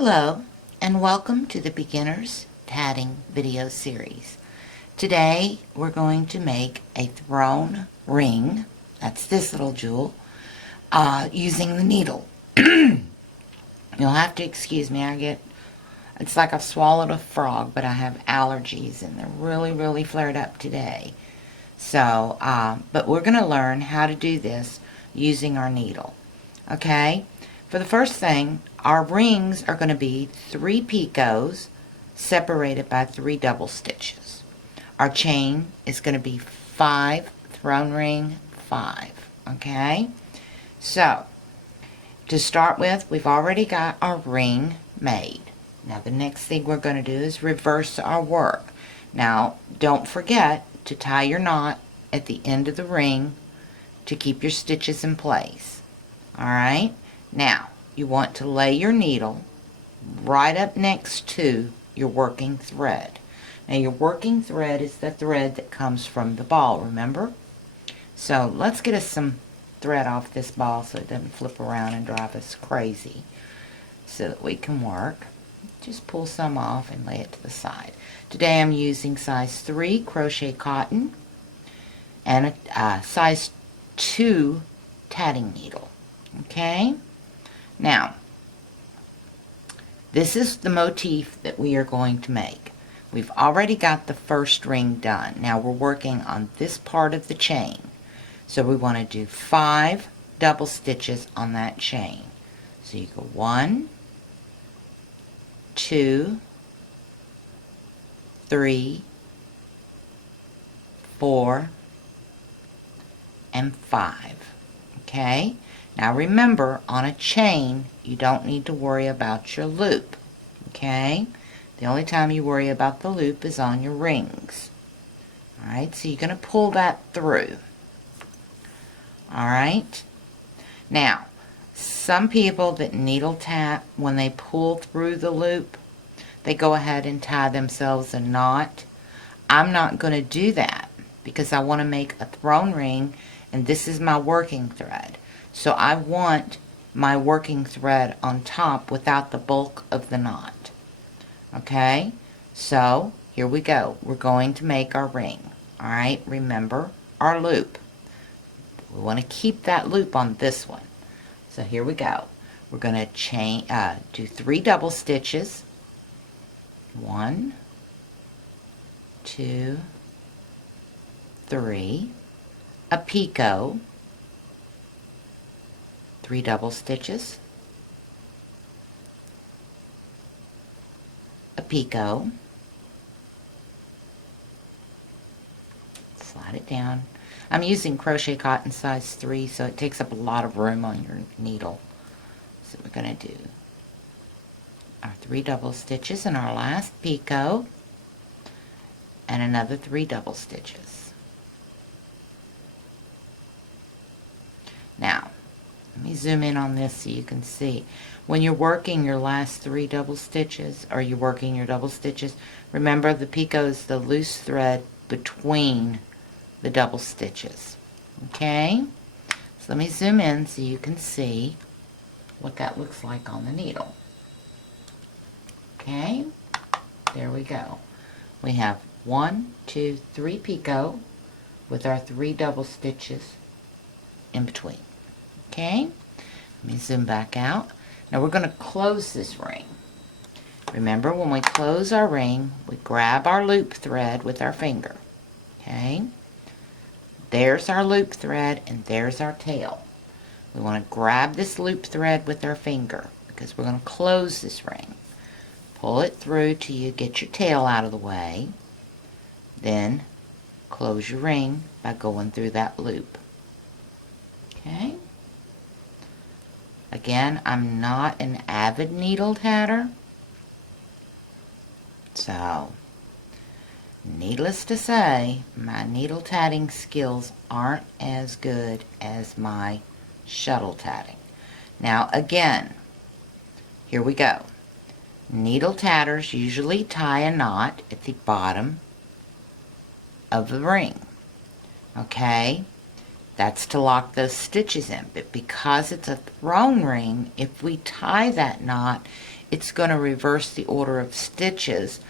Hello, and welcome to the Beginner's Tatting video series. Today, we're going to make a thrown ring, that's this little jewel, using the needle. You'll have to excuse me, it's like I've swallowed a frog, but I have allergies, and they're really flared up today. So, but we're going to learn how to do this using our needle. Okay? For the first thing, our rings are going to be 3 picots separated by 3 double stitches. Our chain is going to be 5 thrown ring 5. Okay? So, to start with, we've already got our ring made. Now the next thing we're going to do is reverse our work. Now, don't forget to tie your knot at the end of the ring to keep your stitches in place. Alright? Now, you want to lay your needle right up next to your working thread. Now, your working thread is the thread that comes from the ball, remember? So, let's get us some thread off this ball so it doesn't flip around and drive us crazy, so that we can work. Just pull some off and lay it to the side. Today I'm using size 3 crochet cotton and a size 2 tatting needle. Okay? Now, this is the motif that we are going to make. We've already got the first ring done. Now we're working on this part of the chain. So we want to do 5 double stitches on that chain. So you go 1, 2, 3, 4, and 5. Okay? Now remember, on a chain, you don't need to worry about your loop. Okay? The only time you worry about the loop is on your rings. Alright, so you're going to pull that through. Alright? Now, some people that needle tat, when they pull through the loop, they go ahead and tie themselves a knot. I'm not going to do that because I want to make a thrown ring, and this is my working thread. So I want my working thread on top without the bulk of the knot. Okay? So, here we go. We're going to make our ring. Alright? Remember our loop. We want to keep that loop on this one. So here we go. We're going to do 3 double stitches. 1, 2, 3. A picot. 3 double stitches. A picot. Slide it down. I'm using crochet cotton size 3, so it takes up a lot of room on your needle. So we're going to do our 3 double stitches in our last picot and another 3 double stitches. Now, let me zoom in on this so you can see. When you're working your last 3 double stitches, or you're working your double stitches, remember the picot is the loose thread between the double stitches. Okay? So let me zoom in so you can see what that looks like on the needle. Okay? There we go. We have 1, 2, 3 picot with our 3 double stitches in between. Okay? Let me zoom back out. Now we're going to close this ring. Remember, when we close our ring, we grab our loop thread with our finger. Okay? There's our loop thread, and there's our tail. We want to grab this loop thread with our finger because we're going to close this ring. Pull it through till you get your tail out of the way. Then close your ring by going through that loop. Okay? Again, I'm not an avid needle tatter, so needless to say, my needle tatting skills aren't as good as my shuttle tatting. Now again, here we go. Needle tatters usually tie a knot at the bottom of the ring. Okay? That's to lock those stitches in. But because it's a thrown ring, if we tie that knot, it's going to reverse the order of stitches,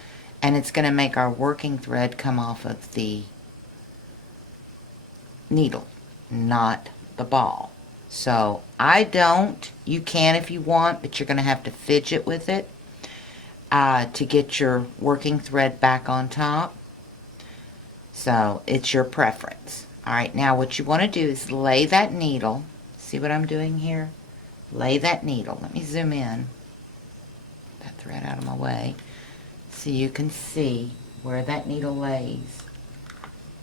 and it's going to make our working thread come off of the needle, not the ball. So I don't. You can if you want, but you're going to have to fidget with it to get your working thread back on top. So it's your preference. Alright, now what you want to do is lay that needle. See what I'm doing here? Lay that needle. Let me zoom in. That thread out of my way. So you can see where that needle lays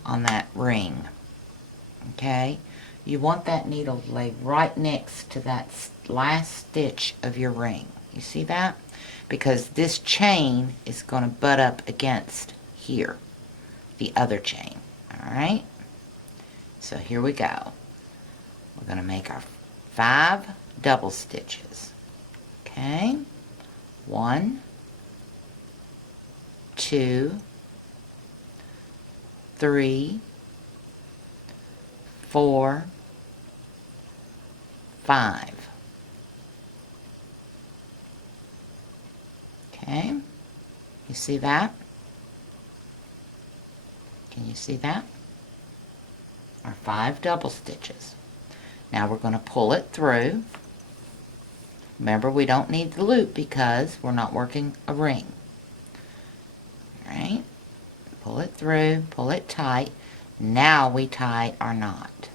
on that ring. Okay? You want that needle to lay right next to that last stitch of your ring. You see that? Because this chain is going to butt up against here, the other chain. Alright? So here we go. We're going to make our 5 double stitches. Okay? 1, 2, 3, 4, 5. Okay? You see that? Can you see that? Our 5 double stitches. Now we're going to pull it through. Remember, we don't need the loop because we're not working a ring. Alright? Pull it through, pull it tight. Now we tie our knot.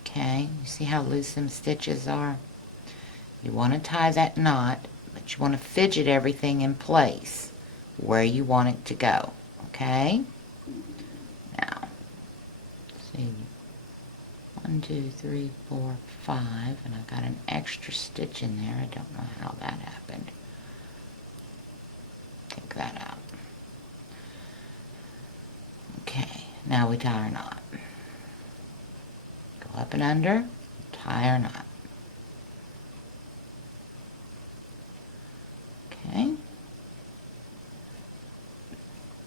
Okay? You see how loose them stitches are? You want to tie that knot, but you want to fidget everything in place where you want it to go. Okay? Now, see, 1, 2, 3, 4, 5, and I got an extra stitch in there. I don't know how that happened. Take that out. Okay, now we tie our knot. Go up and under, tie our knot. Okay.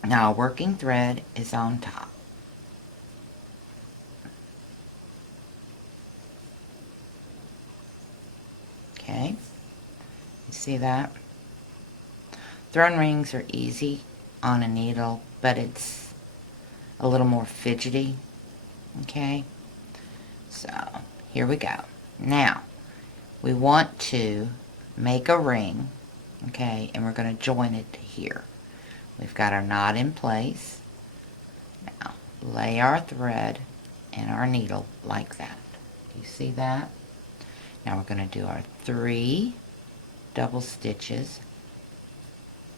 Now our working thread is on top. Okay, you see that? Thrown rings are easy on a needle, but it's a little more fidgety. Okay, so here we go. Now we want to make a ring, okay, and we're going to join it here. We've got our knot in place. Now lay our thread and our needle like that. Do you see that? Now we're going to do our 3 double stitches.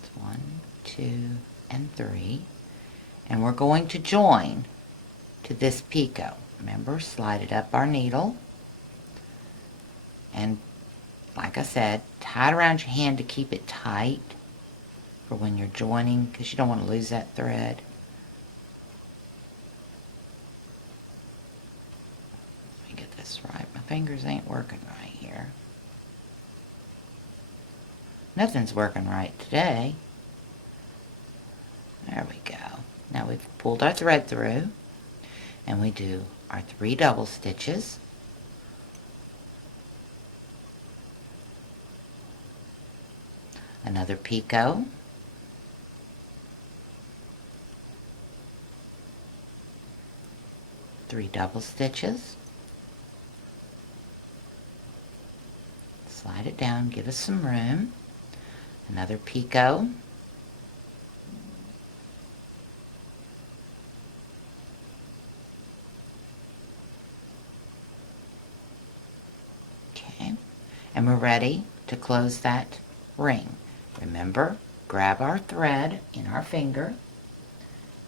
It's 1, 2, and 3. And we're going to join to this picot. Remember, slide it up our needle. And like I said, tie it around your hand to keep it tight for when you're joining, because you don't want to lose that thread. Let me get this right. My fingers ain't working right here. Nothing's working right today. There we go. Now we've pulled our thread through, and we do our 3 double stitches. Another picot. Three double stitches. Slide it down, give us some room. Another picot. Okay, and we're ready to close that ring. Remember, grab our thread in our finger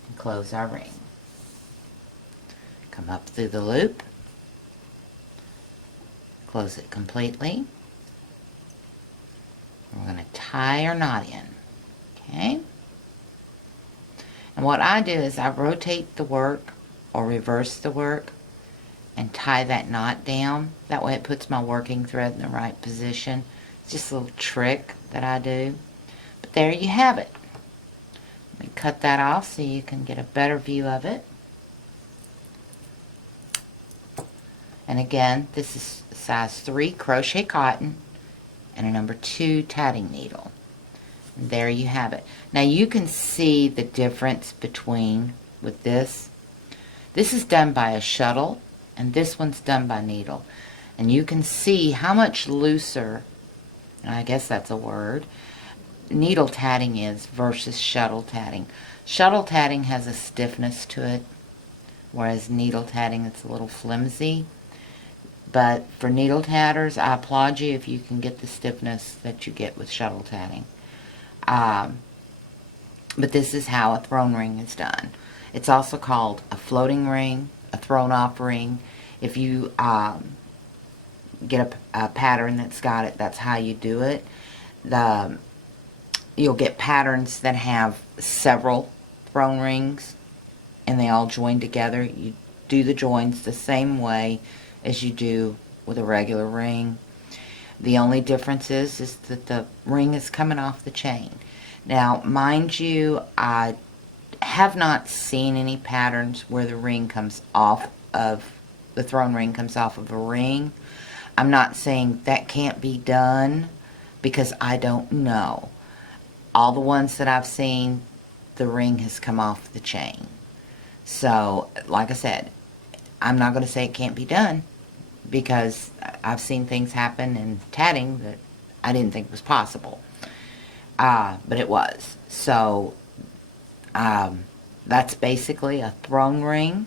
and close our ring. Come up through the loop, close it completely. We're going to tie our knot in. Okay? And what I do is I rotate the work or reverse the work and tie that knot down. That way it puts my working thread in the right position. It's just a little trick that I do. But there you have it. Let me cut that off so you can get a better view of it. And again, this is size 3 crochet cotton. and a number 2 tatting needle. And there you have it. Now you can see the difference between with this. This is done by a shuttle, and this one's done by needle. And you can see how much looser, I guess that's a word, needle tatting is versus shuttle tatting. Shuttle tatting has a stiffness to it, whereas needle tatting, it's a little flimsy. But for needle tatters, I applaud you if you can get the stiffness that you get with shuttle tatting. But this is how a thrown ring is done. It's also called a floating ring, a thrown off ring. If you get a pattern that's got it, that's how you do it. You'll get patterns that have several thrown rings and they all join together. You do the joins the same way as you do with a regular ring. The only difference is that the ring is coming off the chain. Now, mind you, I have not seen any patterns where the ring comes off of, the thrown ring comes off of a ring. I'm not saying that can't be done because I don't know. All the ones that I've seen, the ring has come off the chain. So, like I said, I'm not going to say it can't be done because I've seen things happen in tatting that I didn't think was possible. But it was. So, that's basically a thrown ring.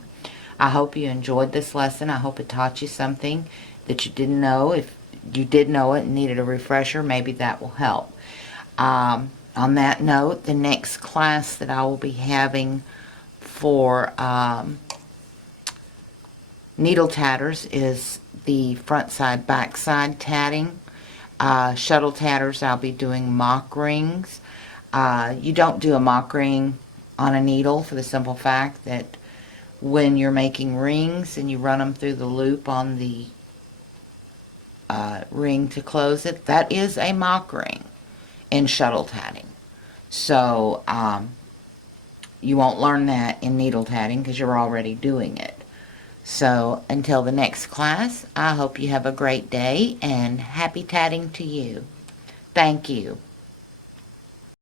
I hope you enjoyed this lesson. I hope it taught you something that you didn't know. If you did know it and needed a refresher, maybe that will help. On that note, the next class that I will be having for needle tatters is the front side, back side tatting. Shuttle tatters, I'll be doing mock rings. You don't do a mock ring on a needle for the simple fact that when you're making rings and you run them through the loop on the ring to close it, that is a mock ring in shuttle tatting. So you won't learn that in needle tatting because you're already doing it. So until the next class, I hope you have a great day and happy tatting to you. Thank you.